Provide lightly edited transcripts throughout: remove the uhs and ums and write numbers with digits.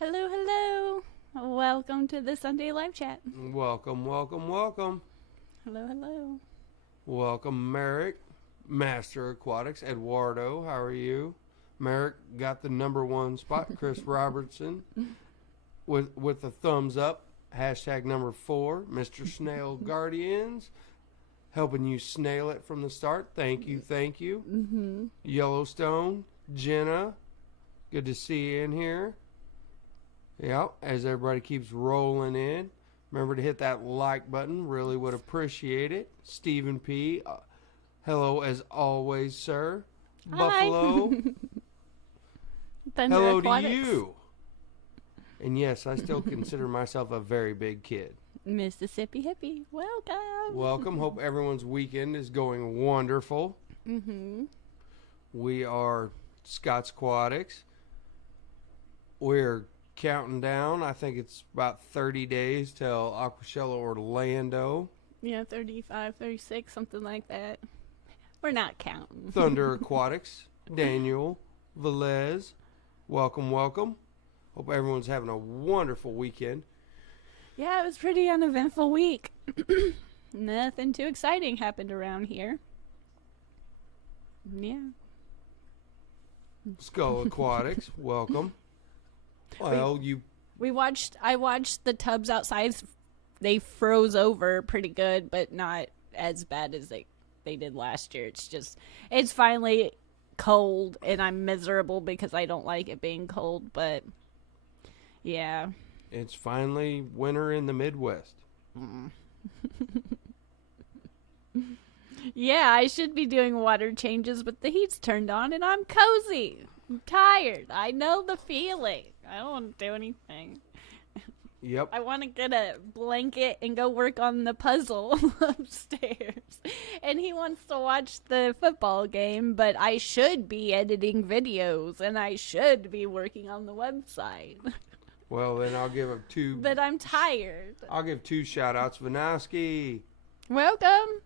Hello, hello. Welcome to the Sunday live chat. Welcome, welcome, welcome. Hello, hello. Welcome, Merrick, Master Aquatics. Eduardo, how are you? Merrick got the number one spot. Chris Robertson with a thumbs up. Hashtag number 4, Mr. Snail Guardians, helping you snail it from the start. Thank you, thank you. Mm-hmm. Yellowstone, Jenna, good to see you in here. Yeah, as everybody keeps rolling in. Remember to hit that like button. Really would appreciate it. Stephen P. Hello as always, sir. Hi. Buffalo. Thunder Hello Aquatics. to you. And yes, I still consider myself a very big kid. Mississippi hippie. Welcome. Welcome. Hope everyone's weekend is going wonderful. Mm-hmm. We are Scott's Aquatics. We're counting down. I think it's about 30 days till Aquashella Orlando. Yeah, 35, 36, something like that. We're not counting. Thunder Aquatics, Daniel, Velez, welcome, welcome. Hope everyone's having a wonderful weekend. Yeah, it was a pretty uneventful week. Nothing too exciting happened around here. Yeah. Skull Aquatics, welcome. Well, I watched the tubs outside. They froze over pretty good, but not as bad as they did last year. It's finally cold, and I'm miserable because I don't like it being cold, but yeah. It's finally winter in the Midwest. Yeah, I should be doing water changes, but the heat's turned on, and I'm cozy. I'm tired. I know the feeling. I don't want to do anything. Yep. I want to get a blanket and go work on the puzzle upstairs. And he wants to watch the football game, but I should be editing videos, and I should be working on the website. Well, then I'll give two. But I'm tired. I'll give 2 shout-outs. Vanowski, Welcome.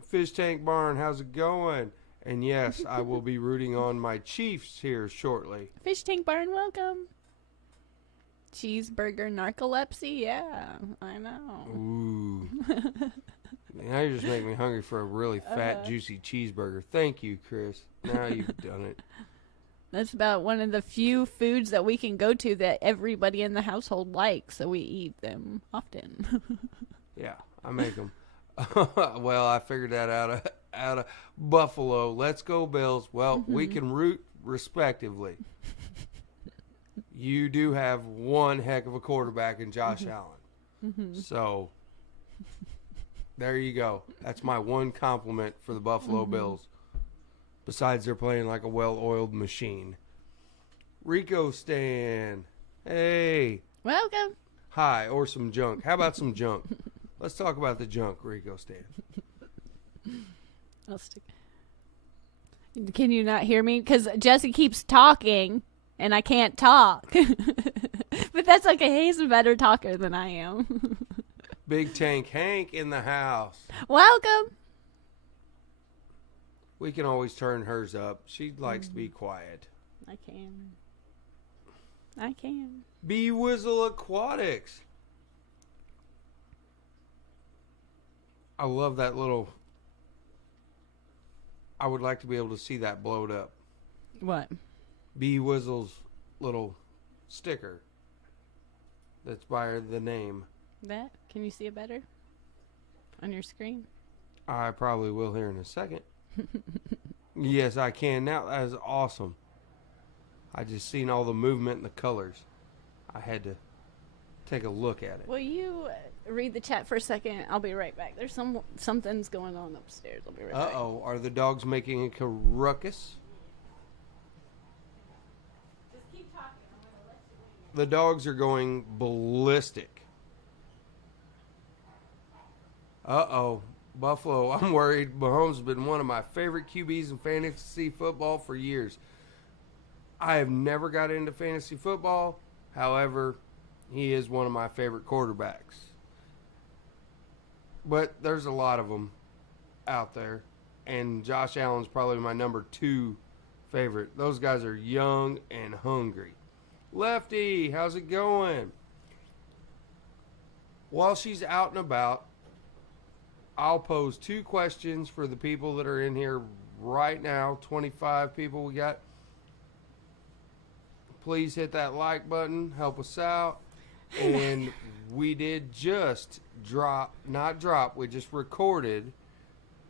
Fish Tank Barn, how's it going? And yes, I will be rooting on my Chiefs here shortly. Fish Tank Barn, welcome. Cheeseburger narcolepsy? Yeah, I know. Ooh. Now you're just making me hungry for a really fat, juicy cheeseburger. Thank you, Chris. Now you've done it. That's about one of the few foods that we can go to that everybody in the household likes, so we eat them often. Yeah, I make them. Well, I figured that out of Buffalo. Let's go, Bills. Well, we can root respectively. You do have one heck of a quarterback in Josh Allen. So, there you go. That's my one compliment for the Buffalo Bills. Besides, they're playing like a well-oiled machine. Rico Stan. Hey. Welcome. Hi, or some junk. How about some junk? Let's talk about the junk, Rico Stan. Can you not hear me? Because Jesse keeps talking, and I can't talk. But that's okay. He's a better talker than I am. Big Tank Hank in the house. Welcome. We can always turn hers up. She likes to be quiet. I can. Bee Whizzle Aquatics. I love that little... I would like to be able to see that blowed up. What? Bee Whizzle's little sticker that's by the name. That? Can you see it better? On your screen? I probably will here in a second. Yes, I can now. That is awesome. I just seen all the movement and the colors. I had to take a look at it. Will you read the chat for a second? I'll be right back. There's something's going on upstairs. I'll be right back. Uh-oh. Are the dogs making a ruckus? Just keep talking. I'm going to let you read. The dogs are going ballistic. Uh-oh. Buffalo, I'm worried. Mahomes has been one of my favorite QBs in fantasy football for years. I have never got into fantasy football. However, he is one of my favorite quarterbacks. But there's a lot of them out there. And Josh Allen's probably my number 2 favorite. Those guys are young and hungry. Lefty, how's it going? While she's out and about, I'll pose 2 questions for the people that are in here right now. 25 people we got. Please hit that like button. Help us out. And we did just we just recorded.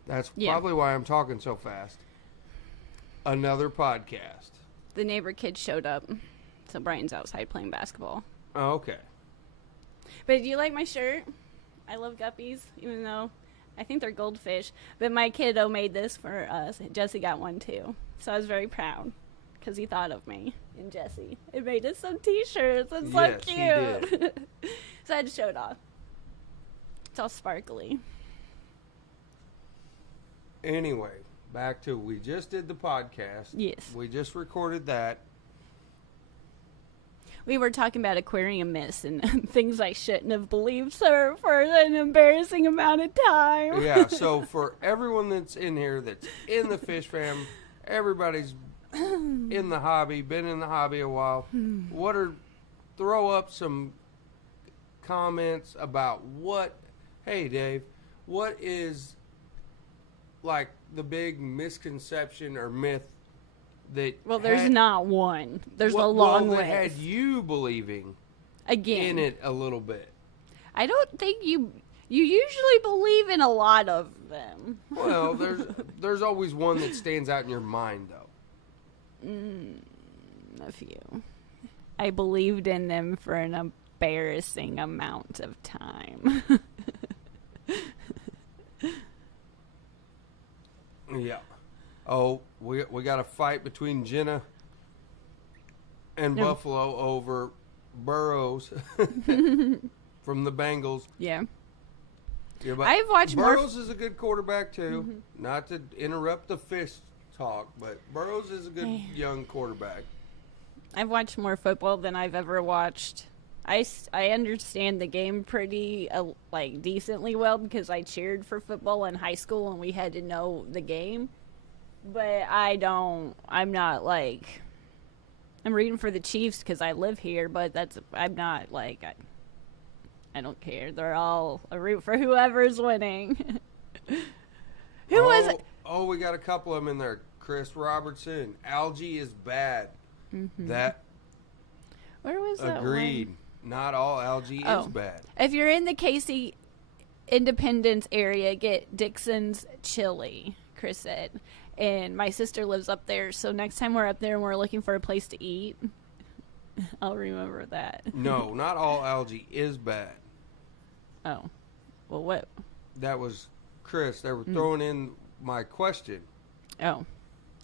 That's probably why I'm talking so fast. Another podcast. The neighbor kid showed up, so Brian's outside playing basketball. Oh, okay. But do you like my shirt? I love guppies, even though I think they're goldfish. But my kiddo made this for us. Jesse got one too. So I was very proud because he thought of me and Jesse. It made us some t-shirts. It's so cute. He did. So I had to show it off. It's all sparkly. Anyway, back to we just did the podcast. Yes. We just recorded that. We were talking about aquarium myths and things I shouldn't have believed, sir, for an embarrassing amount of time. Yeah, so for everyone that's in here that's in the fish fam, everybody's in the hobby, been in the hobby a while. Throw up some comments about hey Dave, what is like the big misconception or myth that there's not one. There's a long list. That had you believing again in it a little bit. I don't think you usually believe in a lot of them. Well, there's always one that stands out in your mind, though. A few. I believed in them for an embarrassing amount of time. Yeah. Oh, we got a fight between Jenna and Buffalo over Burrows from the Bengals. Yeah. Yeah, but I've watched Burrows is a good quarterback too. Mm-hmm. Not to interrupt the fish talk, but Burrows is a good young quarterback. I've watched more football than I've ever watched. I understand the game pretty decently well because I cheered for football in high school and we had to know the game. But I'm not I'm rooting for the Chiefs because I live here, but I'm not I don't care. They're all a root for whoever's winning. Who was it? Oh, we got a couple of them in there. Chris Robertson. Algae is bad. Mm-hmm. That. Where was that? Agreed. Not all algae is bad. If you're in the Casey Independence area, get Dixon's chili, Chris said. And my sister lives up there, so next time we're up there and we're looking for a place to eat, I'll remember that. No, not all algae is bad. Oh. Well, what? That was Chris. They were throwing in my question. Oh.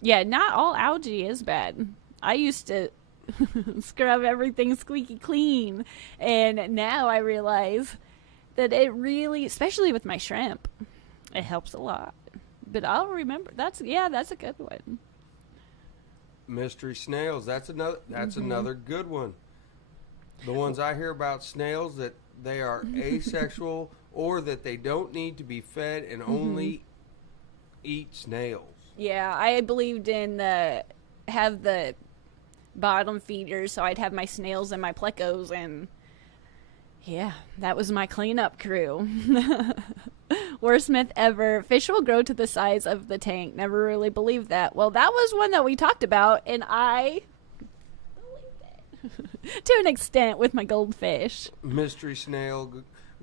Yeah, not all algae is bad. I used to scrub everything squeaky clean, and now I realize that it really, especially with my shrimp, it helps a lot. But I'll remember. That's a good one. Mystery snails. That's another good one. The ones I hear about snails that they are asexual or that they don't need to be fed and only eat snails. Yeah, I believed in have the bottom feeders, so I'd have my snails and my plecos, and yeah, that was my cleanup crew. Worst myth ever. Fish will grow to the size of the tank. Never really believed that. Well, that was one that we talked about, and I believed it. To an extent with my goldfish. Mystery snail,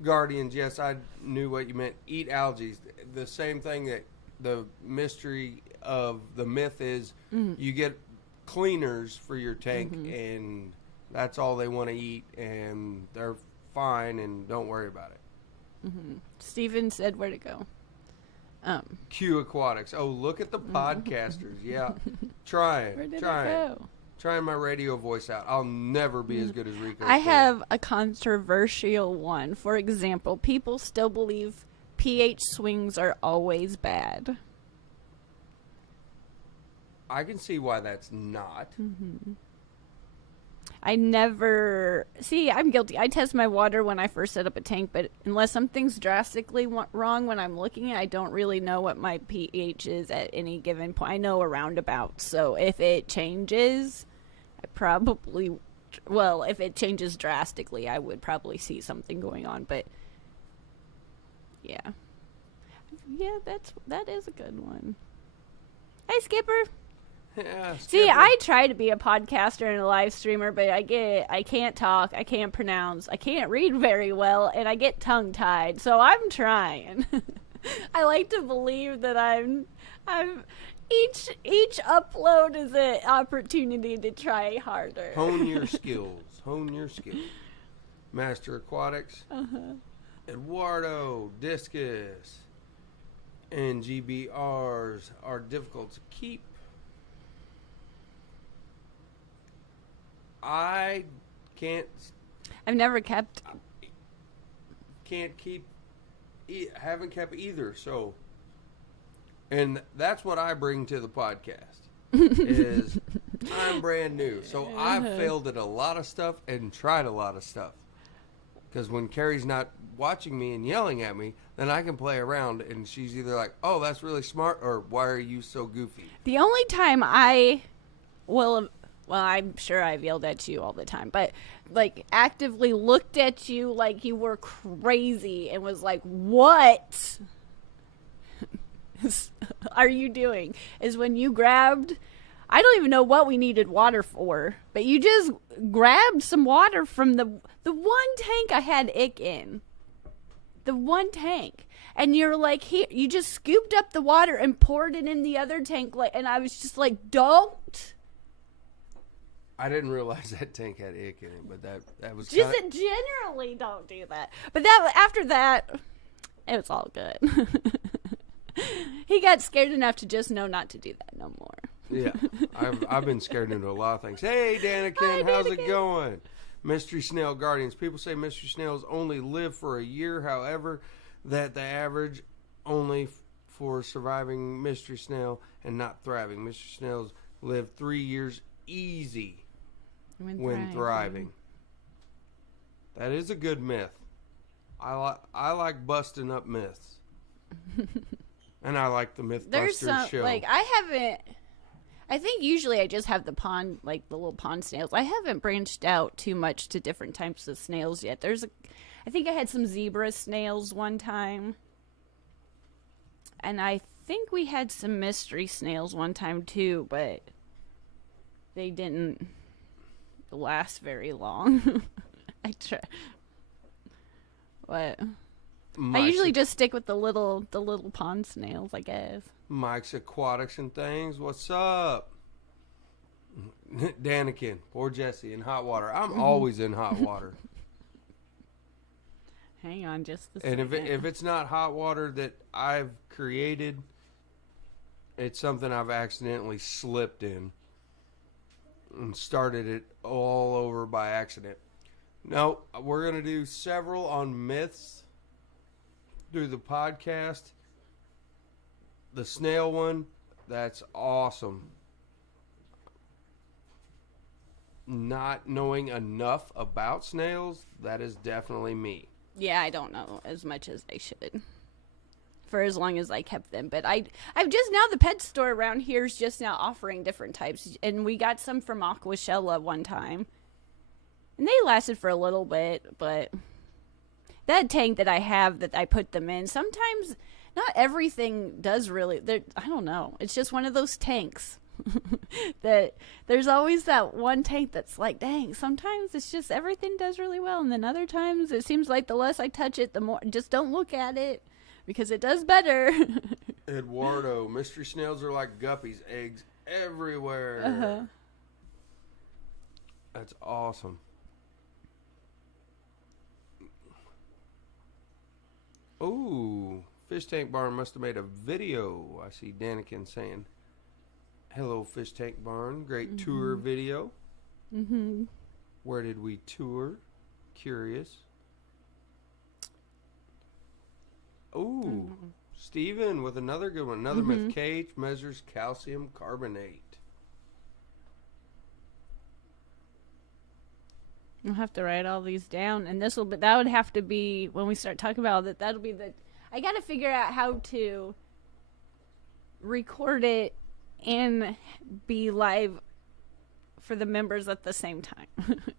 guardians, yes, I knew what you meant. Eat algae. The same thing that the mystery of the myth is you get cleaners for your tank, and that's all they want to eat, and they're fine, and don't worry about it. Steven said where to go. Q Aquatics. Oh, look at the podcasters. Yeah. Trying. Where did it go? Trying my radio voice out. I'll never be as good as Rico. I have a controversial one. For example, people still believe pH swings are always bad. I can see why that's not. I never... See, I'm guilty. I test my water when I first set up a tank, but unless something's drastically wrong when I'm looking, I don't really know what my pH is at any given point. I know a roundabout, so if it changes, I probably well, if it changes drastically, I would probably see something going on. But yeah, that is a good one. Hey, Skipper. Yeah, See, Skipper. I try to be a podcaster and a live streamer, but I can't talk, I can't pronounce, I can't read very well, and I get tongue-tied. So I'm trying. I like to believe that I'm each upload is an opportunity to try harder. Hone your skills. Hone your skills. Master Aquatics. Eduardo, Discus, and GBRs are difficult to keep. I I've never kept. can't keep, haven't kept either. So, and that's what I bring to the podcast. Is I'm brand new, so I've failed at a lot of stuff and tried a lot of stuff. Because when Kerri's not watching me and yelling at me, then I can play around, and she's either like, "Oh, that's really smart," or "Why are you so goofy?" The only time I will. Well, I'm sure I've yelled at you all the time, but like actively looked at you like you were crazy and was like, "What are you doing?" is when you grabbed, I don't even know what we needed water for, but you just grabbed some water from the one tank I had ick in. The one tank. And you're like, here, you just scooped up the water and poured it in the other tank, like, and I was just like, don't. I didn't realize that tank had ick in it, but that was Just generally don't do that. But that after that, it was all good. He got scared enough to just know not to do that no more. Yeah, I've been scared into a lot of things. Hey, Danikin, Hi, how's Danikin. it going? Mystery snail guardians. People say mystery snails only live for a year. However, that the average only for surviving mystery snail and not thriving. Mystery snails live 3 years easy when thriving. That is a good myth. I like busting up myths. And I like the Mythbusters show. Like, I think usually I just have the pond, like the little pond snails. I haven't branched out too much to different types of snails yet. I think I had some zebra snails one time. And I think we had some mystery snails one time too, but they didn't last very long. I try. What? I usually just stick with the little pond snails, I guess. Mike's Aquatics and things. What's up? Danikin, poor Jesse in hot water. I'm always in hot water. Hang on just a And second. if it's not hot water that I've created, it's something I've accidentally slipped in and started it all over by accident. No, we're going to do several on myths through the podcast. The snail one, that's awesome. Not knowing enough about snails, that is definitely me. Yeah, I don't know as much as I should. For as long as I kept them. But I've just now, the pet store around here is just now offering different types. And we got some from Aquashella one time. And they lasted for a little bit, but that tank that I have that I put them in, sometimes not everything does really, I don't know. It's just one of those tanks that there's always that one tank that's like, dang, sometimes it's just everything does really well. And then other times it seems like the less I touch it, the more, just don't look at it because it does better. Eduardo, mystery snails are like guppies, eggs everywhere. Uh-huh. That's awesome. Ooh, Fish Tank Barn must have made a video. I see Danikin saying, hello, Fish Tank Barn. Great tour video. Mm-hmm. Where did we tour? Curious. Ooh, Steven with another good one. Another myth. Cage measures calcium carbonate. I'll have to write all these down, and that would have to be when we start talking about it. That'll be I got to figure out how to record it and be live for the members at the same time.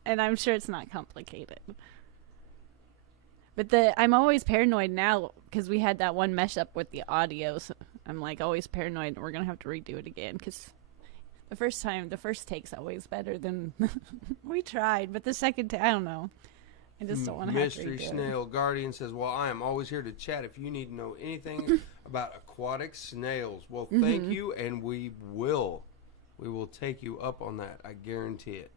And I'm sure it's not complicated. But I'm always paranoid now because we had that one mess up with the audio. So I'm like always paranoid we're going to have to redo it again because the first take's always better than we tried. But the second take, I don't know. I just don't want to have to redo Mystery Snail Guardian says, well, I am always here to chat if you need to know anything about aquatic snails. Well, thank you, and we will. We will take you up on that. I guarantee it.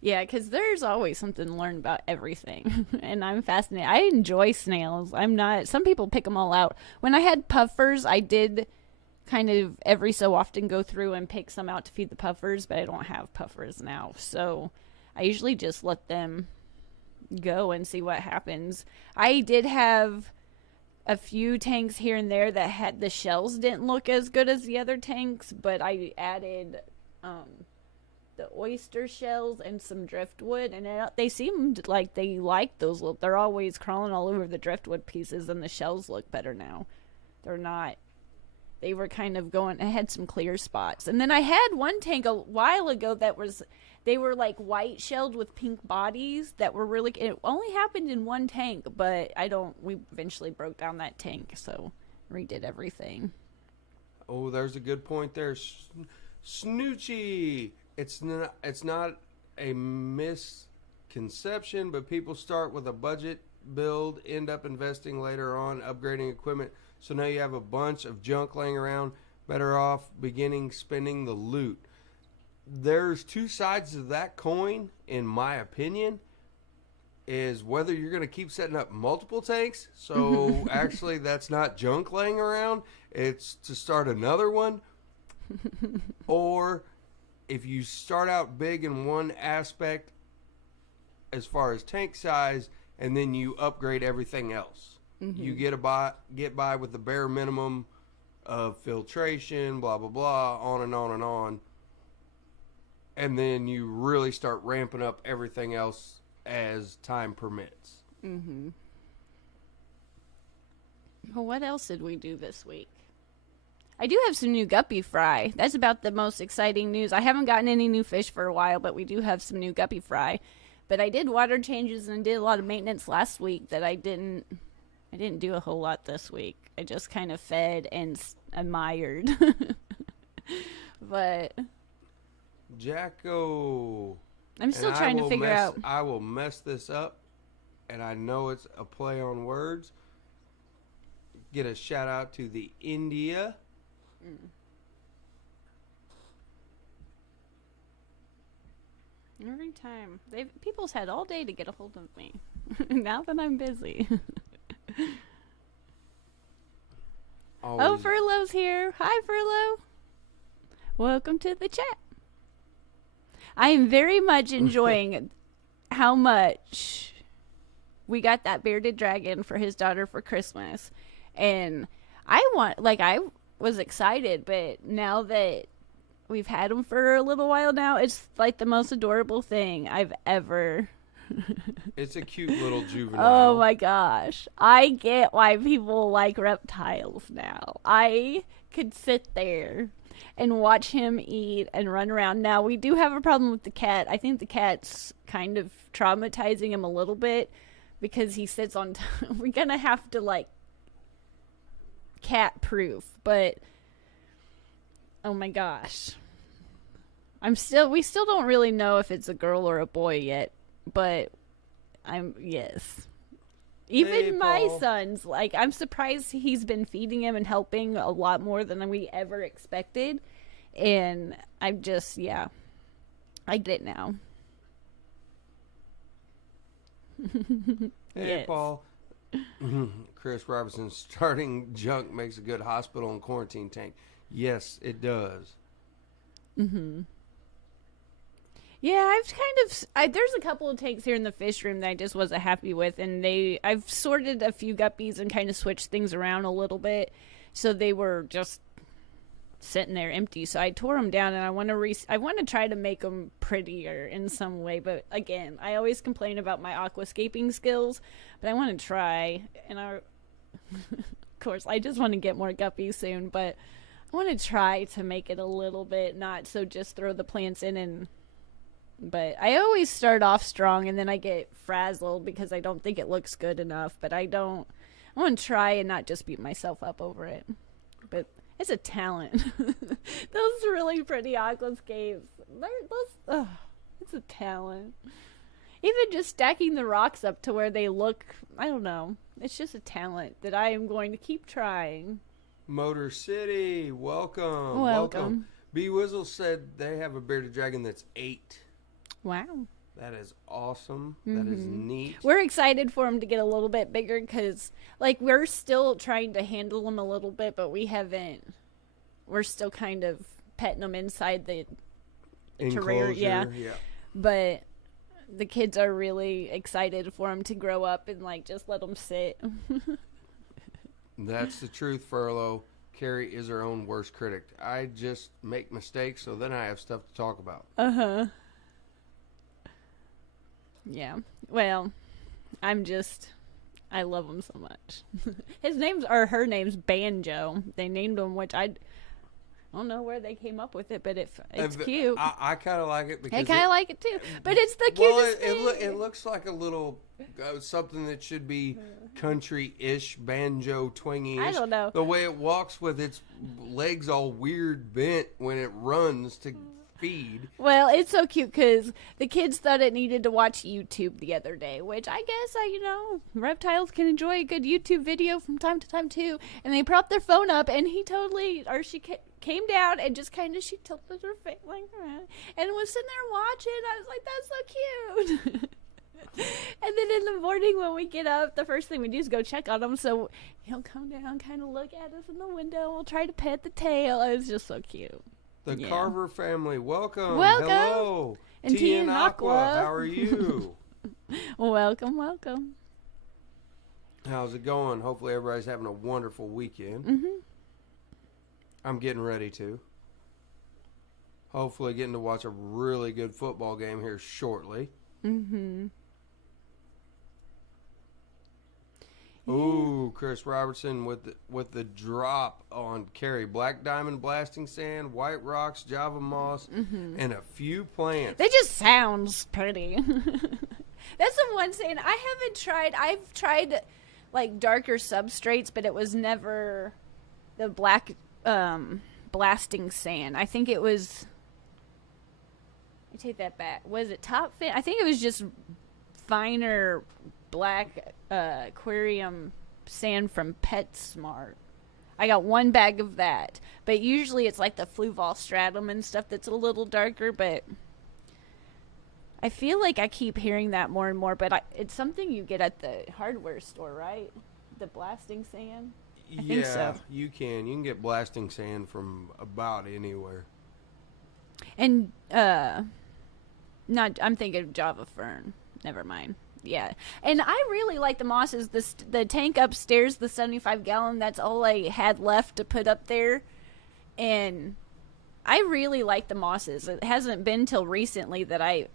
Yeah, because there's always something to learn about everything. And I'm fascinated. I enjoy snails. I'm not... Some people pick them all out. When I had puffers, I did kind of every so often go through and pick some out to feed the puffers, but I don't have puffers now. So I usually just let them go and see what happens. I did have a few tanks here and there that had the shells didn't look as good as the other tanks, but I added the oyster shells and some driftwood, and they seemed like they liked those. They're always crawling all over the driftwood pieces, and the shells look better now. They're not. They were kind of going. I had some clear spots, and then I had one tank a while ago that was. They were like white shelled with pink bodies that were really. It only happened in one tank, but we eventually broke down that tank, so redid everything. Oh, there's a good point there, Snoochie. It's not a misconception, but people start with a budget build, end up investing later on, upgrading equipment. So now you have a bunch of junk laying around. Better off beginning spending the loot. There's two sides of that coin, in my opinion, is whether you're going to keep setting up multiple tanks. So actually that's not junk laying around. It's to start another one. Or if you start out big in one aspect as far as tank size, and then you upgrade everything else. You get by with the bare minimum of filtration, blah, blah, blah, on and on and on. And then you really start ramping up everything else as time permits. Well, what else did we do this week? I do have some new guppy fry. That's about the most exciting news. I haven't gotten any new fish for a while, but we do have some new guppy fry. But I did water changes and did a lot of maintenance last week that I didn't do a whole lot this week. I just kind of fed and admired. But Jacko. I'm still trying to figure out. I will mess this up, and I know it's a play on words. Get a shout out to the India. Every time. People's had all day to get a hold of me. Now that I'm busy. Oh, Furlough's here. Hi, Furlough. Welcome to the chat. I am very much enjoying how much we got that bearded dragon for his daughter for Christmas. And I was excited, but now that we've had him for a little while now, it's like the most adorable thing I've ever. It's a cute little juvenile. Oh my gosh. I get why people like reptiles now. I could sit there and watch him eat and run around. Now, we do have a problem with the cat. I think the cat's kind of traumatizing him a little bit because he sits on we're going to have to cat proof, but oh my gosh. We still don't really know if it's a girl or a boy yet, but yes. Even my son's, I'm surprised he's been feeding him and helping a lot more than we ever expected. And I'm just, yeah, I get it now. Hey, yes. Paul. Chris Robertson, starting junk makes a good hospital and quarantine tank. Yes, it does. Yeah, there's a couple of tanks here in the fish room that I just wasn't happy with, and I've sorted a few guppies and kind of switched things around a little bit, so they were just sitting there empty. So I tore them down, and I want to try to make them prettier in some way. But again, I always complain about my aquascaping skills, but I want to try, and of course, I just want to get more guppies soon. But want to try to make it a little bit, not so just throw the plants in and. But I always start off strong and then I get frazzled because I don't think it looks good enough. But I want to try and not just beat myself up over it. But it's a talent. Those really pretty aquascapes. It's a talent. Even just stacking the rocks up to where they look, I don't know. It's just a talent that I am going to keep trying. Motor City, welcome. Welcome. B Wizzle said they have a bearded dragon that's 8. Wow. That is awesome. That is neat. We're excited for them to get a little bit bigger because, like, we're still trying to handle them a little bit, but we haven't. We're still kind of petting them inside the terrarium. Yeah. But the kids are really excited for them to grow up and, like, just let them sit. That's the truth, Furlow. Kerri is her own worst critic. I just make mistakes, so then I have stuff to talk about. Uh-huh. Yeah. Well, I love him so much. Her name's Banjo. They named him, which I don't know where they came up with it, but it's cute. I kind of like it because I kind of like it too. But it's the cutest thing. It looks like a little something that should be country-ish, banjo twingy. I don't know. The way it walks with its legs all weird bent when it runs to feed. Well, it's so cute because the kids thought it needed to watch YouTube the other day, which I guess, reptiles can enjoy a good YouTube video from time to time too. And they propped their phone up and she came down and just she tilted her face like that and was sitting there watching. I was like, that's so cute. And then in the morning when we get up, the first thing we do is go check on him. So he'll come down, kind of look at us in the window. We'll try to pet the tail. It's just so cute. The Carver family, welcome. Welcome. Hello. And Tea and Aqua, how are you? Welcome. How's it going? Hopefully everybody's having a wonderful weekend. Mm-hmm. I'm getting ready to. Hopefully getting to watch a really good football game here shortly. Mm-hmm. Ooh, Chris Robertson with the drop on Kerri. Black diamond blasting sand, white rocks, Java moss, and a few plants. They just sounds pretty. That's the one sand I haven't tried. I've tried like darker substrates, but it was never the black blasting sand. I think it was. I take that back. Was it top fin? I think it was just finer black aquarium sand from PetSmart. I got one bag of that, but usually it's like the fluval stratum and stuff that's a little darker, but I feel like I keep hearing that more and more, but it's something you get at the hardware store, right? The blasting sand? I think so. You can get blasting sand from about anywhere. And I'm thinking of Java fern. Never mind. Yeah. And I really like the mosses. The tank upstairs, the 75-gallon, that's all I had left to put up there. And I really like the mosses. It hasn't been till recently that I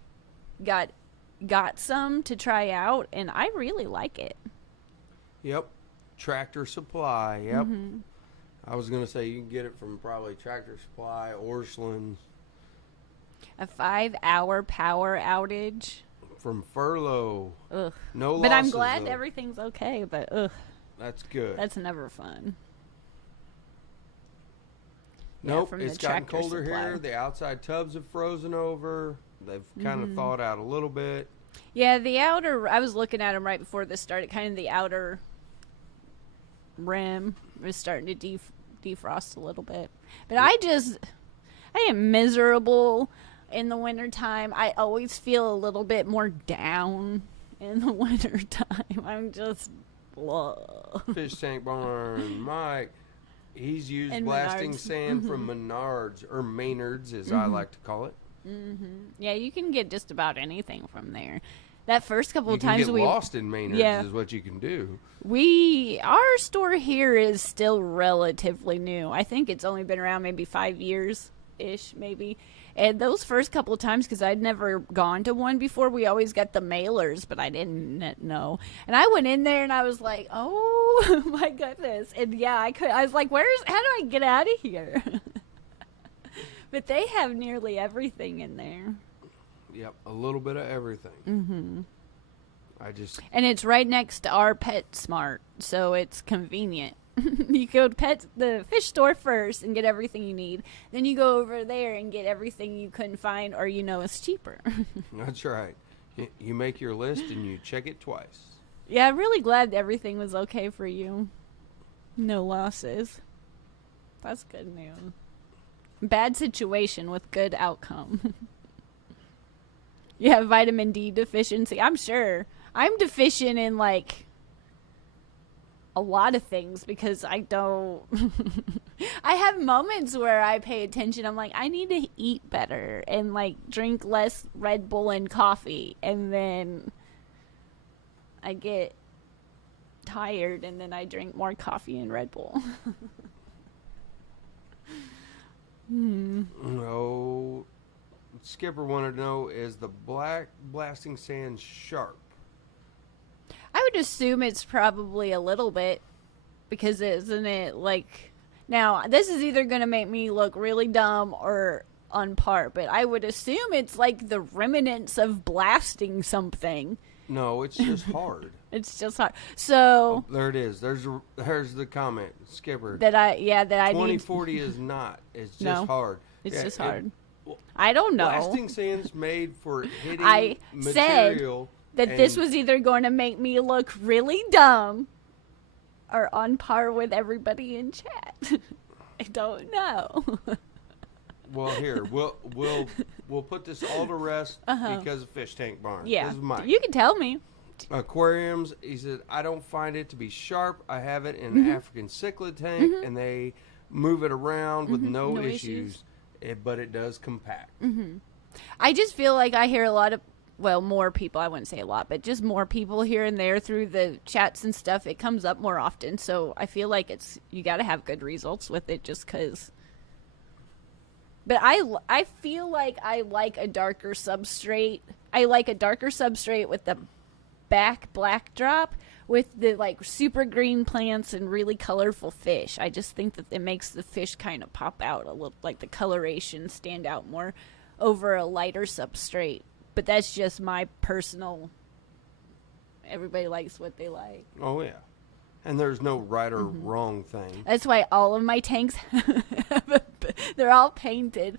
got some to try out, and I really like it. Yep. Tractor Supply. Yep. Mm-hmm. I was going to say you can get it from probably Tractor Supply, Orscheln's. A 5-hour power outage. From Furlow. Ugh. No losses. But I'm glad everything's okay, but ugh. That's good. That's never fun. Nope, it's gotten colder here. The outside tubs have frozen over. They've kind of thawed out a little bit. Yeah, the outer, I was looking at them right before this started, kind of the outer rim was starting to defrost a little bit. But I am miserable in the wintertime. I always feel a little bit more down in the wintertime. I'm just, blah. Fish Tank Barn, Mike. He's used and blasting sand from Menards, or Maynard's, as I like to call it. Mm-hmm. Yeah, you can get just about anything from there. That first couple of times we get lost in Maynard's is what you can do. Our store here is still relatively new. I think it's only been around maybe 5 years ish, maybe. And those first couple of times, because I'd never gone to one before, we always got the mailers, but I didn't know. And I went in there and I was like, oh my goodness. And yeah, I was like, how do I get out of here? But they have nearly everything in there. Yep, a little bit of everything. Mm-hmm. And it's right next to our PetSmart, so it's convenient. You go to the fish store first and get everything you need. Then you go over there and get everything you couldn't find or it's cheaper. That's right. You make your list and you check it twice. Yeah, I'm really glad everything was okay for you. No losses. That's good news. Bad situation with good outcome. You have vitamin D deficiency. I'm sure. I'm deficient in a lot of things because I don't. I have moments where I pay attention. I'm like, I need to eat better and drink less Red Bull and coffee. And then I get tired and then I drink more coffee and Red Bull. No. Skipper wanted to know, is the black blasting sand sharp? I would assume it's probably a little bit because isn't it now this is either going to make me look really dumb or on par, but I would assume it's the remnants of blasting something. No, it's just hard. It's just hard. So there it is. There's the comment, Skipper. That I 2040 is not. It's just hard. It's just hard. I don't know. Blasting sand's made for hitting said material. That this was either going to make me look really dumb or on par with everybody in chat. I don't know. Well, here we'll put this all to rest because of Fish Tank Barn. Yeah, this is Mike. You can tell me. Aquariums. He said, I don't find it to be sharp. I have it in an African cichlid tank, and they move it around with no issues. But it does compact. I just feel like I hear a lot of, more people, I wouldn't say a lot, but just more people here and there through the chats and stuff. It comes up more often. So I feel like you got to have good results with it just because. But I feel like I like a darker substrate. I like a darker substrate with the back black drop with the super green plants and really colorful fish. I just think that it makes the fish kind of pop out a little, the coloration stand out more over a lighter substrate. But that's just my personal. Everybody likes what they like. Oh yeah, and there's no right or wrong thing. That's why all of my tanks, they're all painted.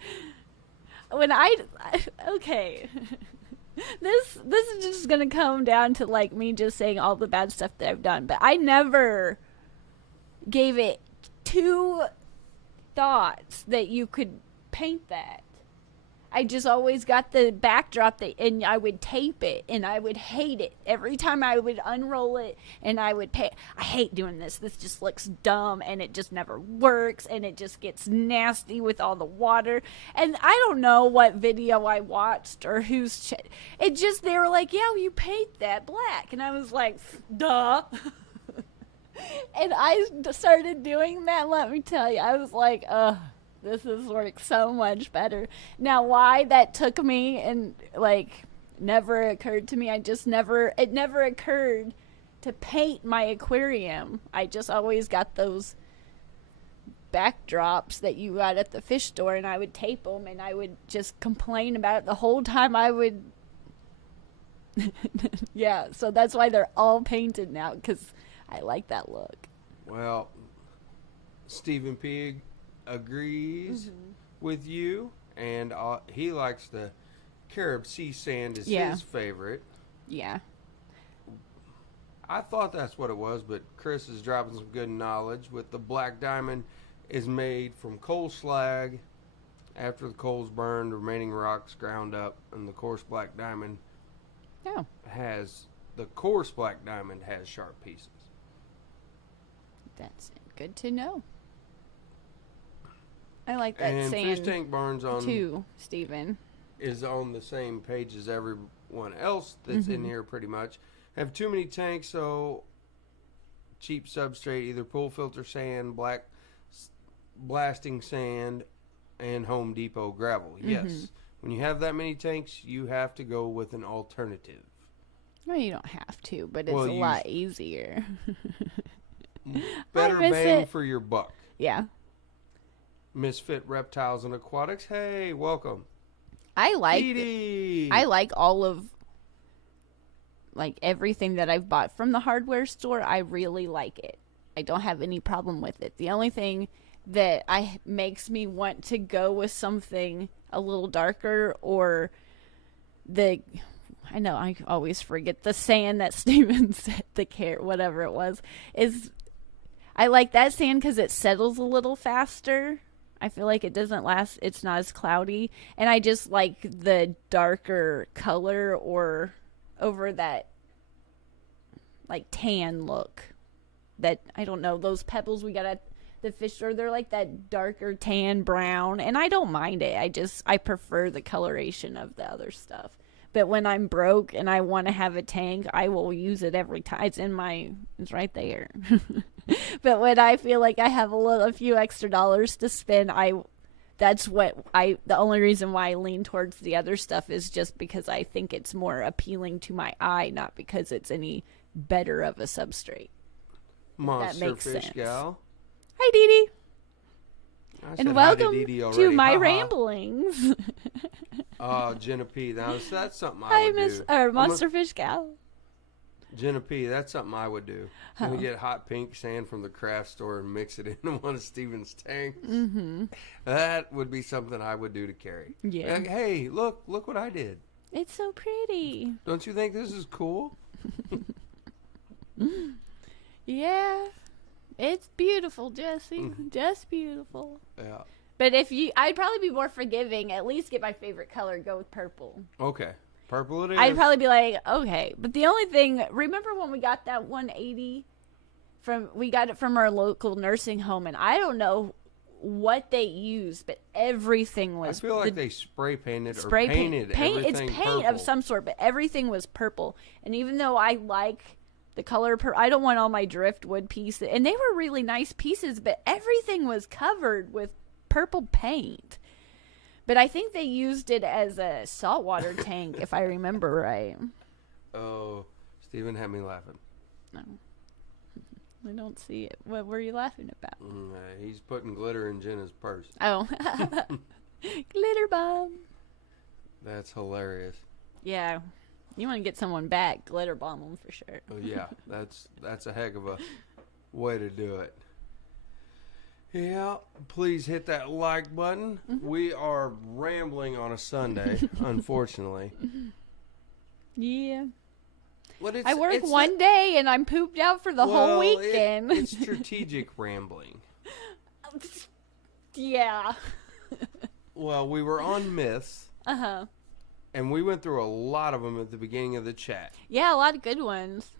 Okay. This is just gonna come down to me just saying all the bad stuff that I've done, but I never gave it 2 thoughts that you could paint that. I just always got the backdrop and I would tape it and I would hate it every time I would unroll it and I would I hate doing this. This just looks dumb and it just never works and it just gets nasty with all the water. And I don't know what video I watched or it just, they were like, yeah, you paint that black. And I was like, duh. And I started doing that. Let me tell you, I was like, this has worked so much better. Now, why that took me and never occurred to me. It never occurred to paint my aquarium. I just always got those backdrops that you got at the fish store and I would tape them and I would just complain about it the whole time I would. Yeah, so that's why they're all painted now because I like that look. Well, Stephen P. agrees with you, and he likes the Carib Sea Sand is his favorite. Yeah. I thought that's what it was, but Chris is dropping some good knowledge with the Black Diamond is made from coal slag. After the coal's burned, remaining rocks ground up, and the coarse Black Diamond has sharp pieces. That's good to know. I like that and sand. Fish Tank Barns too, Stephen. Is on the same page as everyone else that's in here pretty much. Have too many tanks, so cheap substrate, either pool filter sand, black blasting sand, and Home Depot gravel. Yes. When you have that many tanks, you have to go with an alternative. Well, you don't have to, but it's a lot easier. Better bang for your buck. Yeah. Misfit Reptiles and Aquatics. Hey, welcome. I like Edie. I like all of everything that I've bought from the hardware store. I really like it. I don't have any problem with it. The only thing that makes me want to go with something a little darker, or I know I always forget the sand that Steven said, whatever it was, is I like that sand because it settles a little faster. I feel like it doesn't last, it's not as cloudy, and I just like the darker color or over that like tan look that, I don't know, those pebbles we got at the fish store, they're like that darker tan brown, and I don't mind it. I prefer the coloration of the other stuff. But when I'm broke and I want to have a tank, I will use it every time. It's right there. But when I feel like I have a few extra dollars to spend, the only reason why I lean towards the other stuff is just because I think it's more appealing to my eye, not because it's any better of a substrate. Monster that makes Fish sense. Gal. Hi, Dee Dee. And welcome Dee Dee to my ramblings. Oh, Jenna P. That's something I Hi, would do. Monster Fish Gal. Jenna P. That's something I would do. I'm going to get hot pink sand from the craft store and mix it into one of Steven's tanks. Mm-hmm. That would be something I would do to Kerri. Yeah. Like, hey, look what I did. It's so pretty. Don't you think this is cool? Yeah. It's beautiful, Jesse. Just beautiful. Yeah. But I'd probably be more forgiving. At least get my favorite color. Go with purple. Okay. Purple it is. I'd probably be like, okay. But the only thing, remember when we got that 180 we got it from our local nursing home, and I don't know what they used, but everything was. I feel like they spray painted or painted everything It's paint purple. of some sort, but everything was purple. And even though I like the color I don't want all my driftwood pieces, and they were really nice pieces, but everything was covered with purple paint. But I think they used it as a saltwater tank, if I remember right. Oh, Steven had me laughing. No, I don't see it. What were you laughing about? He's putting glitter in Jenna's purse. Oh, glitter bomb. That's hilarious. Yeah, you want to get someone back, glitter bomb them for sure. Oh yeah, that's a heck of a way to do it. Yeah, please hit that like button. We are rambling on a Sunday, unfortunately. Yeah. But I work one day and I'm pooped out for the whole weekend. It's strategic rambling. Yeah. Well, we were on myths. Uh-huh. And we went through a lot of them at the beginning of the chat. Yeah, a lot of good ones.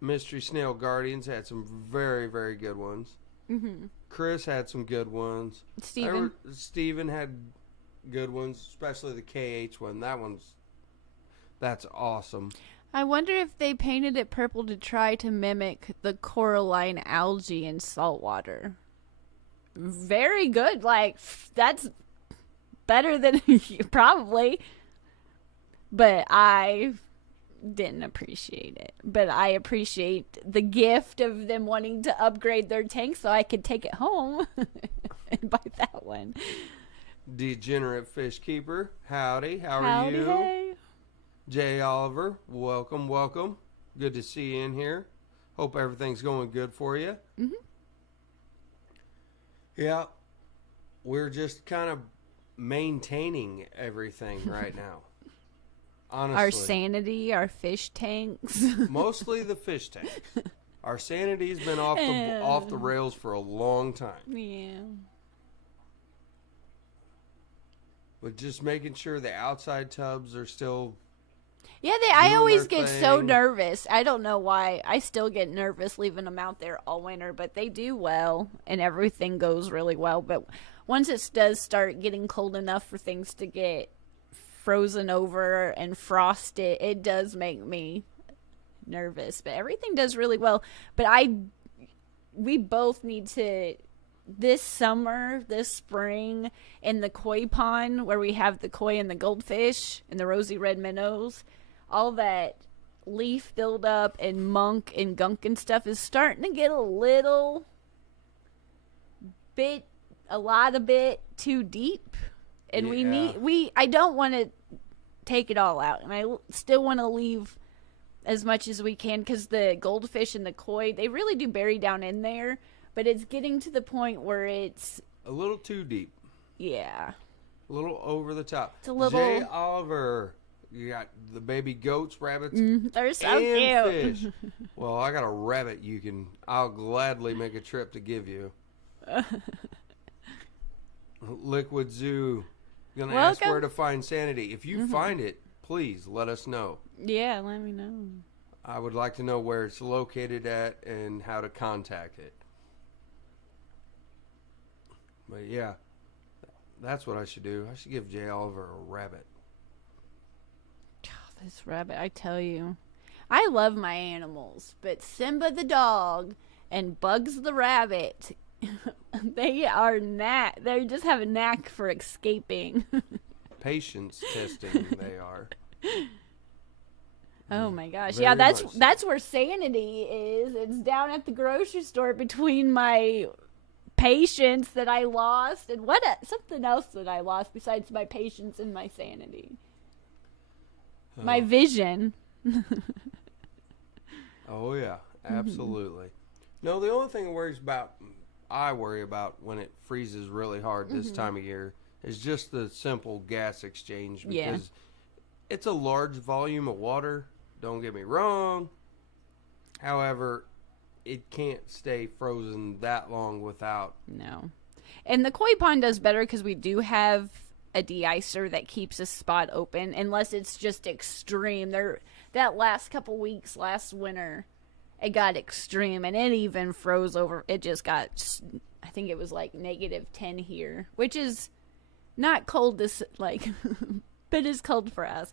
Mystery Snail Guardians had some very, very good ones. Mm-hmm. Chris had some good ones. Steven had good ones, especially the KH one. That's awesome. I wonder if they painted it purple to try to mimic the coralline algae in saltwater. Very good. Like, that's better than probably. But I didn't appreciate it. But I appreciate the gift of them wanting to upgrade their tank so I could take it home and buy that one. Degenerate Fish Keeper, howdy. How are you? Hey. Jay Oliver, welcome. Good to see you in here. Hope everything's going good for you. Mm-hmm. Yeah, we're just kind of maintaining everything right now. Honestly. Our sanity, our fish tanks. Mostly the fish tank. Our sanity's been off the rails for a long time. Yeah. But just making sure the outside tubs are still. Yeah, I always get so nervous. I don't know why. I still get nervous leaving them out there all winter, but they do well, and everything goes really well. But once it does start getting cold enough for things to get frozen over and frosted, it does make me nervous. But everything does really well. But we both need to this spring, in the koi pond where we have the koi and the goldfish and the rosy red minnows, all that leaf buildup and monk and gunk and stuff is starting to get a lot too deep. And I don't want to take it all out. And I still want to leave as much as we can, because the goldfish and the koi, they really do bury down in there. But it's getting to the point where it's a little too deep. Yeah. A little over the top. It's a little... Jay Oliver, you got the baby goats, rabbits, they're so and cute. Fish. Well, I got a rabbit I'll gladly make a trip to give you. Liquid Zoo, gonna ask where to find Sanity. If you find it, please let us know. Yeah, let me know. I would like to know where it's located at and how to contact it. But yeah, that's what I should do. I should give Jay Oliver a rabbit. Oh, this rabbit, I tell you. I love my animals, but Simba the dog and Bugs the rabbit, they just have a knack for escaping. Patience testing, they are. Oh my gosh. Very Yeah, much that's where Sanity is. It's down at the grocery store between my patience that I lost and something else that I lost besides my patience and my sanity. My vision. Oh yeah, absolutely. No, the only thing I worry about when it freezes really hard this time of year is just the simple gas exchange, because it's a large volume of water. Don't get me wrong. However, it can't stay frozen that long without. No. And the koi pond does better because we do have a de-icer that keeps a spot open, unless it's just extreme. That last couple weeks, last winter, it got extreme, and it even froze over. It just got, I think it was like -10 here, which is not cold but it's cold for us.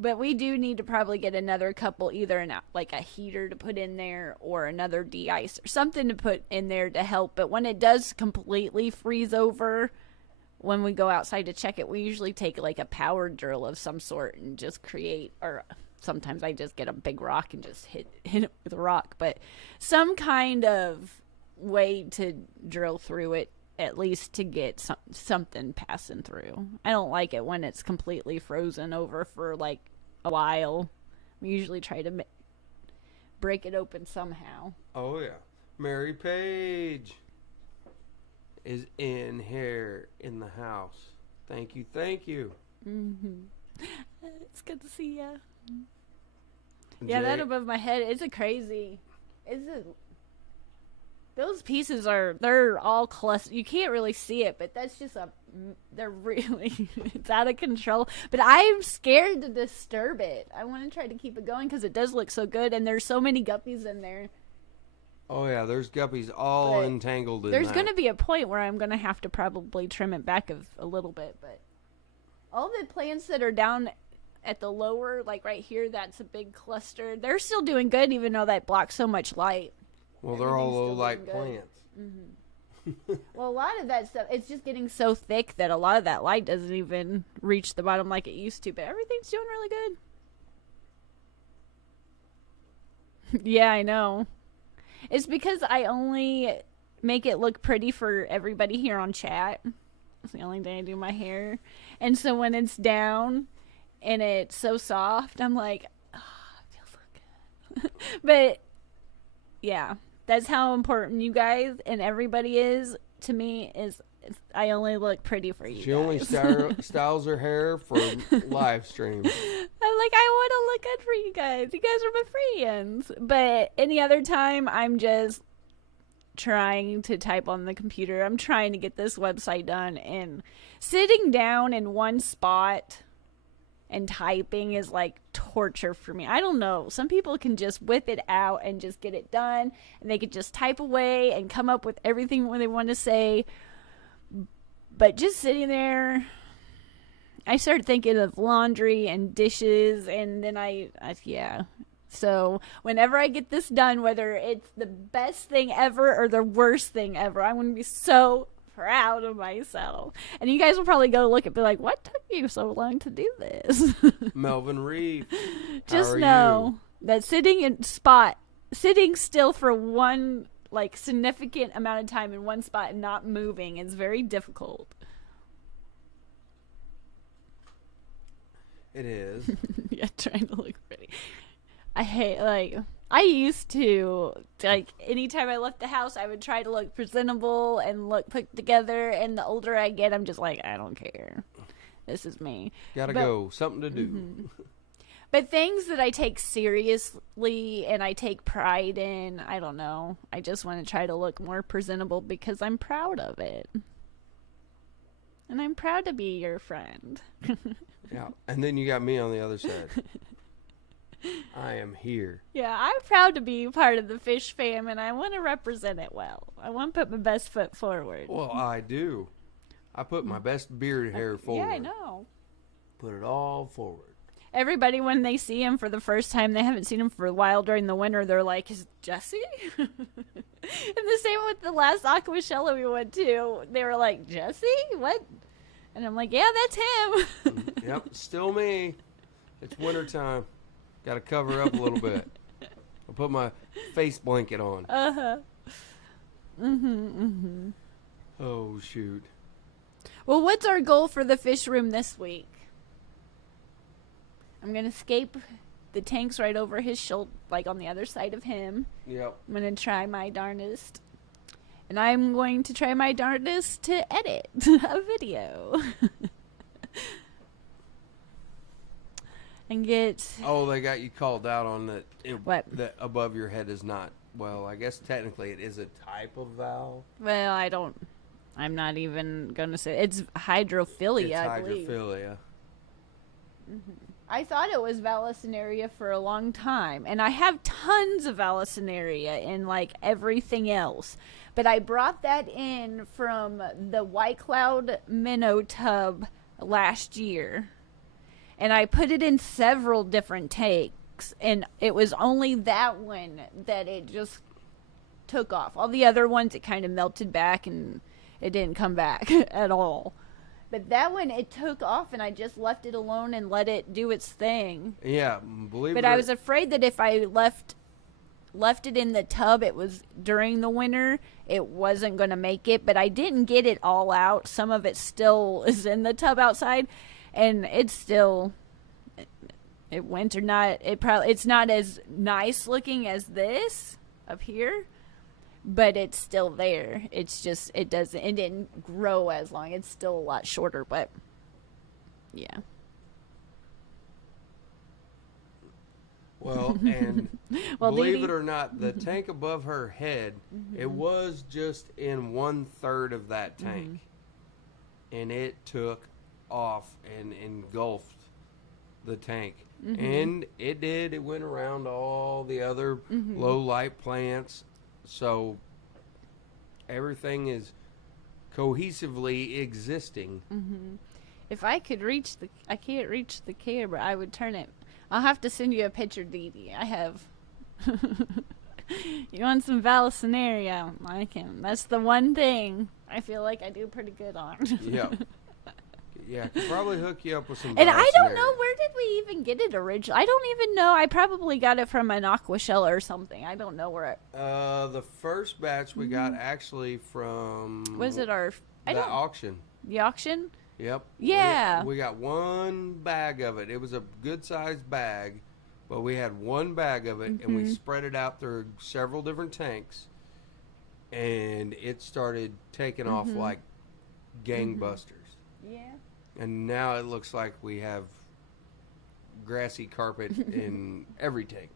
But we do need to probably get another couple, either like a heater to put in there or another de-icer, something to put in there to help. But when it does completely freeze over, when we go outside to check it, we usually take like a power drill of some sort and just create, or sometimes I just get a big rock and just hit it with a rock. But some kind of way to drill through it, at least to get something passing through. I don't like it when it's completely frozen over for like a while. We usually try to break it open somehow. Oh yeah, Mary Page is in here in the house. Thank you. It's good to see ya. Yeah, that above my head is a crazy. Those pieces they're all clustered. You can't really see it, but that's just they're really, it's out of control. But I'm scared to disturb it. I want to try to keep it going because it does look so good, and there's so many guppies in there. Oh yeah, there's guppies all entangled in there's going to be a point where I'm going to have to probably trim it back a little bit, but all the plants that are down at the lower, like right here, that's a big cluster. They're still doing good, even though that blocks so much light. Well, they're all low light plants. Well, a lot of that stuff, it's just getting so thick that a lot of that light doesn't even reach the bottom like it used to, but everything's doing really good. Yeah, I know. It's because I only make it look pretty for everybody here on chat. It's the only day I do my hair. And so when it's down and it's so soft, I'm like, oh, it feels so good. But yeah, that's how important you guys and everybody is to me. Is I only look pretty for you. She only styles her hair for live streams. I'm like, I want to look good for you guys. You guys are my friends. But any other time, I'm just trying to type on the computer. I'm trying to get this website done, and sitting down in one spot and typing is like torture for me. I don't know. Some people can just whip it out and just get it done, and they could just type away and come up with everything they want to say. But just sitting there, I started thinking of laundry and dishes, and then So whenever I get this done, whether it's the best thing ever or the worst thing ever, I'm going to be so proud of myself. And you guys will probably go look and be like, what took you so long to do this? Melvin Reeve. Just know that sitting still for one like significant amount of time in one spot and not moving is very difficult. It is. Yeah, trying to look pretty. I used to, anytime I left the house, I would try to look presentable and look put together, and the older I get, I'm just like, I don't care. This is me. Gotta go. Something to do. Mm-hmm. But things that I take seriously and I take pride in, I don't know. I just want to try to look more presentable because I'm proud of it. And I'm proud to be your friend. Yeah. And then you got me on the other side. I am here. Yeah, I'm proud to be part of the fish fam, and I want to represent it well. I want to put my best foot forward. Well, I do. I put my best beard hair forward. Yeah, I know. Put it all forward. Everybody, when they see him for the first time, they haven't seen him for a while during the winter, they're like, is Jesse? And the same with the last aqua show we went to. They were like, Jesse? What? And I'm like, yeah, that's him. Yep, still me. It's wintertime. Got to cover up a little bit. I'll put my face blanket on. Oh, shoot. Well, what's our goal for the fish room this week? I'm going to escape the tanks right over his shoulder, like on the other side of him. Yep. I'm going to try my darndest. And I'm going to try my darndest to edit a video. And get... Oh, they got you called out on that. What? That above your head is not... Well, I guess technically it is a type of valve. Well, I'm not even going to say... It's hydrophilia, It's I believe. hydrophilia. Mm-hmm. I thought it was vallisneria for a long time. And I have tons of vallisneria in, like, everything else. But I brought that in from the White Cloud minnow tub last year. And I put it in several different tanks. And it was only that one that it just took off. All the other ones, it kind of melted back and it didn't come back at all. But that one, it took off, and I just left it alone and let it do its thing. Yeah, believe it. But I was afraid that if I left it in the tub, it was during the winter, it wasn't going to make it. But I didn't get it all out. Some of it still is in the tub outside, and it's still, it went or not. It's not as nice looking as this up here. But it's still there. It's just, it didn't grow as long. It's still a lot shorter, but yeah. Well, and well, believe it or not, the tank above her head, it was just in 1/3 of that tank. And it took off and engulfed the tank. And it did. It went around all the other low light plants. So everything is cohesively existing. If I could I can't reach the camera, I would turn it. I'll have to send you a picture, Dee Dee. I have. You want some vallisneria? I can. That's the one thing I feel like I do pretty good on. Yeah. Yeah, I could probably hook you up with some. And I don't know, where did we even get it originally? I don't even know. I probably got it from an aqua shell or something. I don't know where it... The first batch we got actually from... Was it our... auction. The auction? Yep. Yeah. We got one bag of it. It was a good-sized bag, but we had one bag of it, and we spread it out through several different tanks, and it started taking off like gangbusters. Yeah. And now it looks like we have grassy carpet in every tank.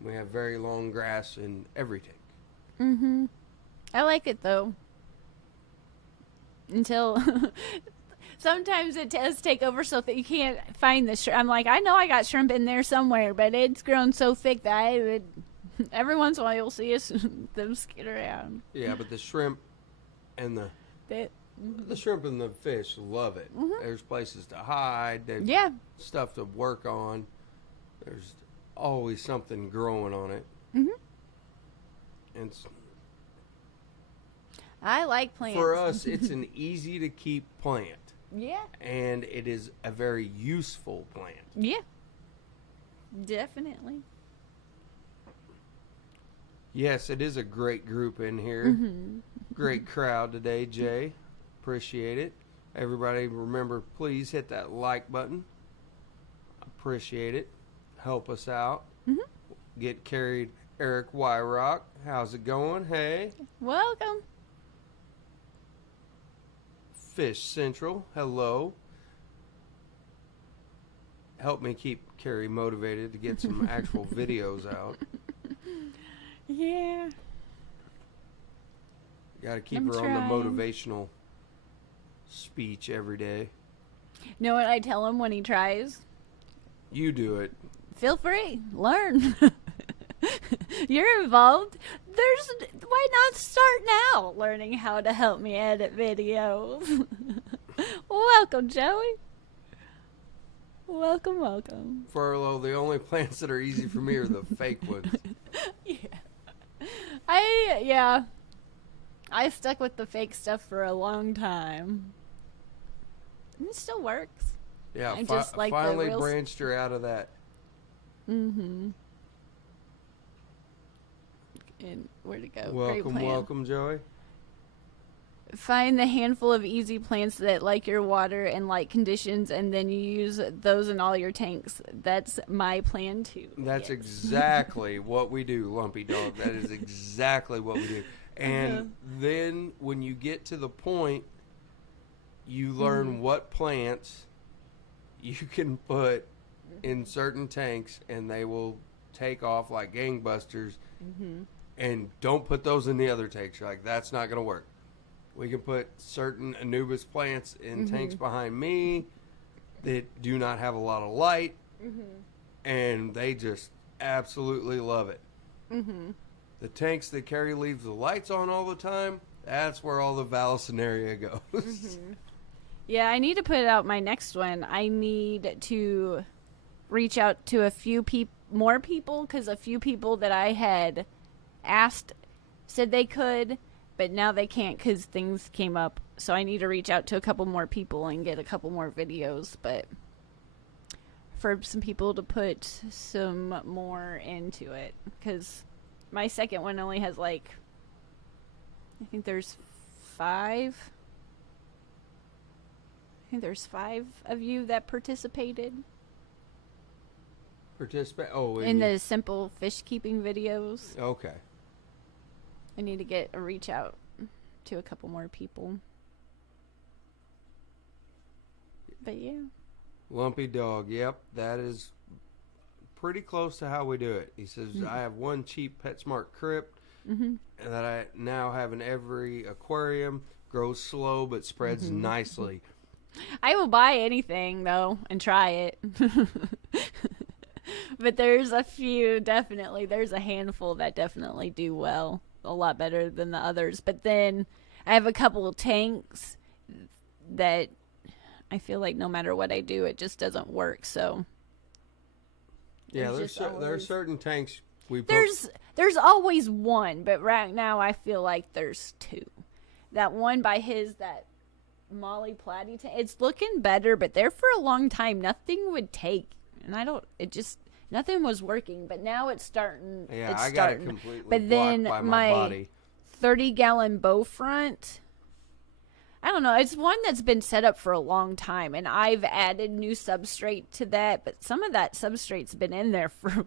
We have very long grass in every tank. I like it, though. Until... Sometimes it does take over so that you can't find the shrimp. I'm like, I know I got shrimp in there somewhere, but it's grown so thick that every once in a while you'll see them skid around. Yeah, but the shrimp and the shrimp and the fish love it. There's places to hide. There's stuff to work on. There's always something growing on it. Mhm. And I like plants. for us, it's an easy to keep plant. Yeah. And it is a very useful plant. Yeah. Definitely. Yes, it is a great group in here. Mm-hmm. Great crowd today, Jay. Appreciate it. Everybody, remember, please hit that like button. Appreciate it. Help us out. Mm-hmm. Get carried. Eric Wyrock, how's it going? Hey. Welcome. Fish Central, hello. Help me keep Kerri motivated to get some actual videos out. Yeah. Got to keep I'm her trying. on the motivational speech every day. Know what I tell him when he tries? You do it. Feel free. Learn. You're involved. Why not start now learning how to help me edit videos? Welcome, Joey. Welcome, welcome. Furlough, the only plants that are easy for me are the fake ones. Yeah. I stuck with the fake stuff for a long time. And it still works. Yeah, I just like the finally real branched her out of that. Mm-hmm. And where'd it go? Great Welcome, plan. welcome, Joey. Find the handful of easy plants that like your water and light conditions, and then you use those in all your tanks. That's my plan too. That's Yes. exactly what we do, Lumpy Dog. That is exactly what we do. And then when you get to the point, you learn what plants you can put in certain tanks, and they will take off like gangbusters. And don't put those in the other tanks. You're like, that's not going to work. We can put certain Anubis plants in tanks behind me that do not have a lot of light, and they just absolutely love it. The tanks that Kerri leaves the lights on all the time, that's where all the Vallisneria goes. Yeah, I need to put out my next one. I need to reach out to a few more people, because a few people that I had asked said they could, but now they can't because things came up. So I need to reach out to a couple more people and get a couple more videos, but for some people to put some more into it, because my second one only has I think there's 5. I think there's 5 of you that participated Participate? in the simple fish keeping videos. Okay. I need to reach out to a couple more people. But yeah. Lumpy Dog, yep, that is pretty close to how we do it. He says, I have one cheap PetSmart crypt and that I now have in every aquarium. Grows slow but spreads nicely. I will buy anything, though, and try it. But there's a few, definitely. There's a handful that definitely do well. A lot better than the others. But then I have a couple of tanks that I feel like no matter what I do, it just doesn't work. So Yeah, there's certain tanks we put. There's always one, but right now I feel like there's 2. That one by that Molly Platy tank, it's looking better, but there for a long time nothing would take, and nothing was working, but now it's starting. Yeah, it's I got starting. it completely But blocked then by my body. 30-gallon bow front, I don't know, it's one that's been set up for a long time, and I've added new substrate to that, but some of that substrate's been in there for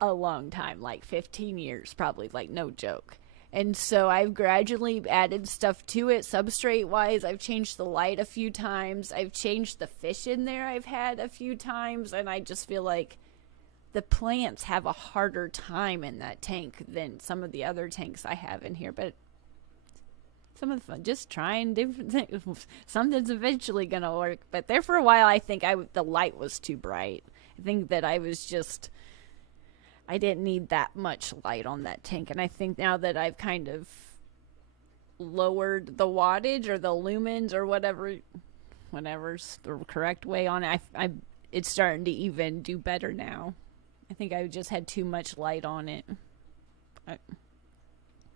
a long time, 15 years probably, no joke. And so I've gradually added stuff to it substrate-wise. I've changed the light a few times. I've changed the fish in there I've had a few times. And I just feel like the plants have a harder time in that tank than some of the other tanks I have in here. But some of the fun, just trying different things. Something's eventually going to work. But there for a while, I think the light was too bright. I think that I didn't need that much light on that tank. And I think now that I've kind of lowered the wattage or the lumens or whatever's the correct way on it, it's starting to even do better now. I think I just had too much light on it.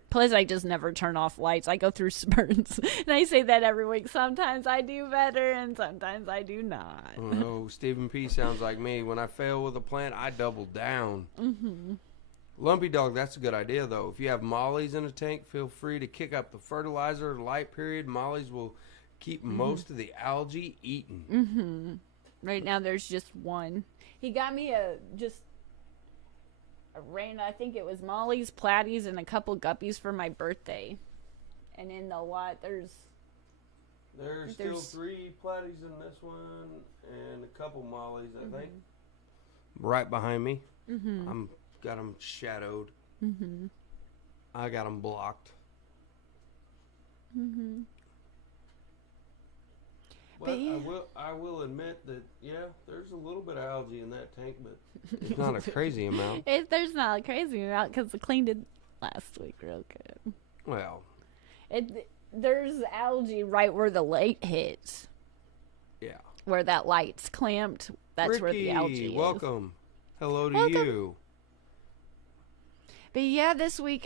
Plus, I just never turn off lights. I go through spurts. And I say that every week. Sometimes I do better, and sometimes I do not. Oh, Stephen P. sounds like me. When I fail with a plant, I double down. Mm-hmm. Lumpy Dog, that's a good idea, though. If you have mollies in a tank, feel free to kick up the fertilizer light period. Mollies will keep most of the algae eaten. Mm-hmm. Right now, there's just one. He got me a rain, I think it was mollies, platies, and a couple guppies for my birthday. And in the lot, there's still 3 platies in this one and a couple mollies, I think. Right behind me. I'm got them shadowed. I got them blocked. But yeah. I will admit that, there's a little bit of algae in that tank, but it's not a crazy amount. There's not a crazy amount because I cleaned it last week real good. Well. There's algae right where the light hits. Yeah. Where that light's clamped, that's Ricky, where the algae is. Welcome. Hello to you. But yeah, this week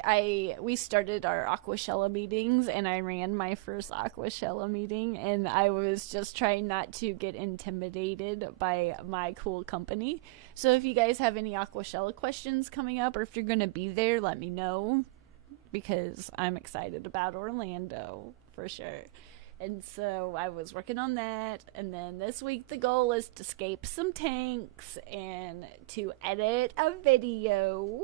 we started our Aquashella meetings, and I ran my first Aquashella meeting, and I was just trying not to get intimidated by my cool company. So if you guys have any Aquashella questions coming up, or if you're going to be there, let me know, because I'm excited about Orlando for sure. And so I was working on that, and then this week the goal is to scape some tanks and to edit a video.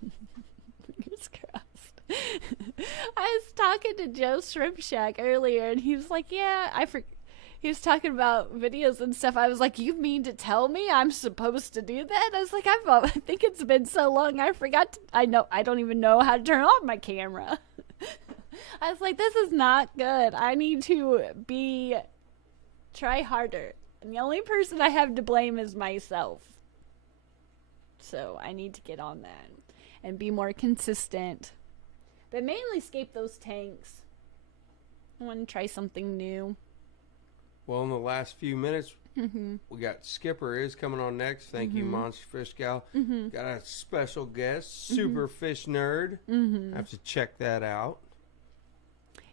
Fingers crossed. I was talking to Joe Shrimp Shack earlier, and he was like, he was talking about videos and stuff. I was like, you mean to tell me I'm supposed to do that? I was like, I think it's been so long I forgot I don't even know how to turn off my camera. I was like, this is not good. I need to try harder. And the only person I have to blame is myself. So I need to get on that and be more consistent. But mainly scape those tanks. I want to try something new. Well, in the last few minutes, we got Skipper is coming on next. Thank you, Monster Fish Gal. Got a special guest, Super Fish Nerd. I have to check that out.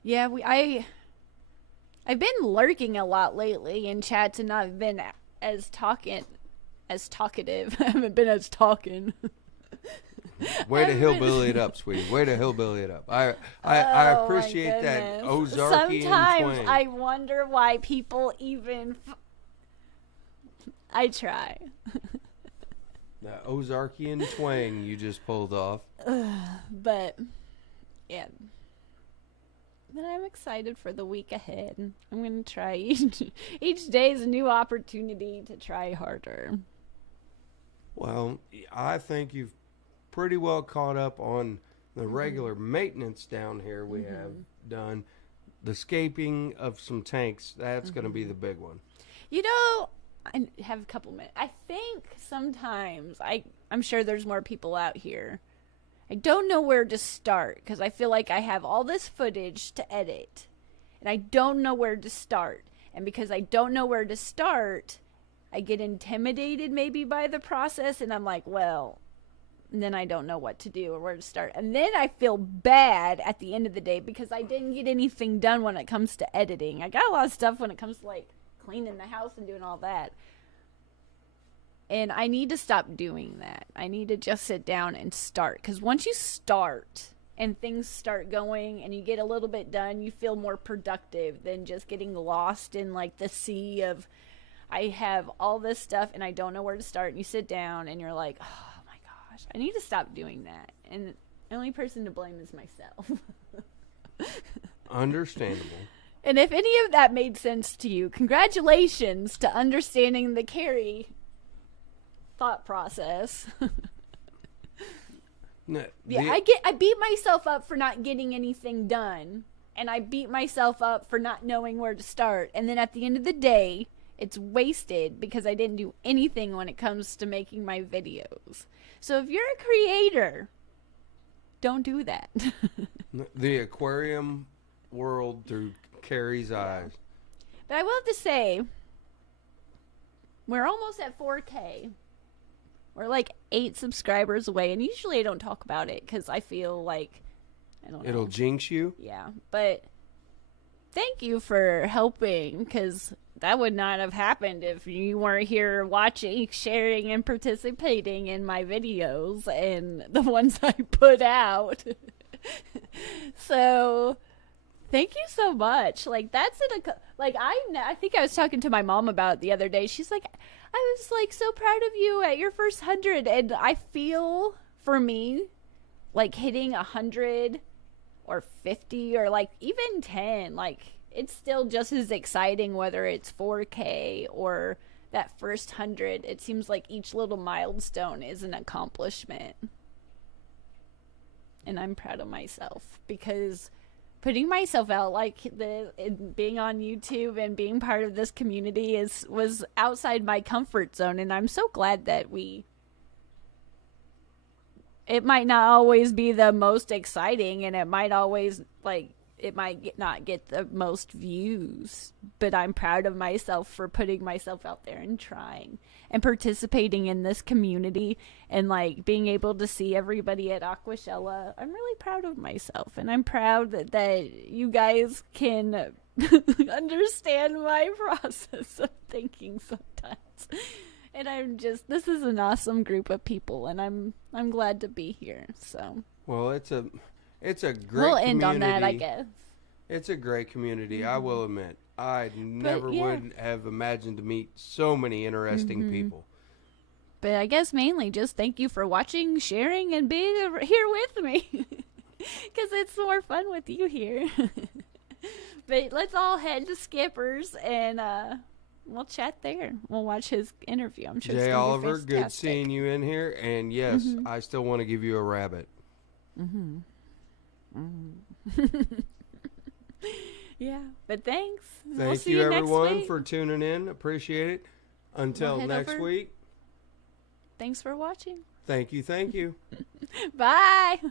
Yeah, I've been lurking a lot lately in chats and not been as talkative. I haven't been as talking. Way to hillbilly it up, sweetie. Way to hillbilly it up. I appreciate that Ozarkian Sometimes twang. I wonder why people even... I try. That Ozarkian twang you just pulled off. But, yeah. But I'm excited for the week ahead. I'm going to try each day is a new opportunity to try harder. Well, I think you've pretty well caught up on the regular maintenance down here we have done. The scaping of some tanks, that's going to be the big one. You know, I have a couple minutes. I think sometimes, I'm sure there's more people out here. I don't know where to start because I feel like I have all this footage to edit. And I don't know where to start. And because I don't know where to start, I get intimidated maybe by the process. And I'm like, well... And then I don't know what to do or where to start. And then I feel bad at the end of the day because I didn't get anything done when it comes to editing. I got a lot of stuff when it comes to like cleaning the house and doing all that. And I need to stop doing that. I need to just sit down and start. Because once you start and things start going and you get a little bit done, you feel more productive than just getting lost in like the sea of, I have all this stuff and I don't know where to start. And you sit down and you're like, oh, I need to stop doing that. And the only person to blame is myself. Understandable. And if any of that made sense to you, congratulations to understanding the Kerri thought process. I beat myself up for not getting anything done. And I beat myself up for not knowing where to start. And then at the end of the day, it's wasted because I didn't do anything when it comes to making my videos. So if you're a creator, don't do that. The aquarium world through Kerri's eyes. But I will have to say, we're almost at 4K. We're like 8 subscribers away, and usually I don't talk about it because I feel like, I don't know. It'll jinx you. Yeah, but thank you for helping, because that would not have happened if you weren't here watching, sharing, and participating in my videos and the ones I put out. So thank you so much. Like, that's I think I was talking to my mom about it the other day. She's like, I was like so proud of you at your first 100, and I feel, for me, like hitting 100 or 50 or like even 10, like, it's still just as exciting whether it's 4K or that first 100. It seems like each little milestone is an accomplishment. And I'm proud of myself, because putting myself out, like being on YouTube and being part of this community was outside my comfort zone, and I'm so glad that it might not always be the most exciting, and it might not get the most views, but I'm proud of myself for putting myself out there and trying and participating in this community, and like being able to see everybody at Aquashella. I'm really proud of myself, and I'm proud that you guys can understand my process of thinking sometimes. And this is an awesome group of people, and I'm glad to be here. So, well, it's a great community. We'll end on that, I guess. It's a great community, I will admit. I never would have imagined to meet so many interesting people. But I guess mainly just thank you for watching, sharing, and being here with me. Because it's more fun with you here. But let's all head to Skipper's, and we'll chat there. We'll watch his interview. I'm sure Jay it's gonna Oliver, be good fantastic. seeing you in here. And yes, I still want to give you a rabbit. Yeah, but thanks. We'll Thank see you, next everyone, week. for tuning in. Appreciate it. Until We'll head next over. week. Thanks for watching. Thank you. Bye.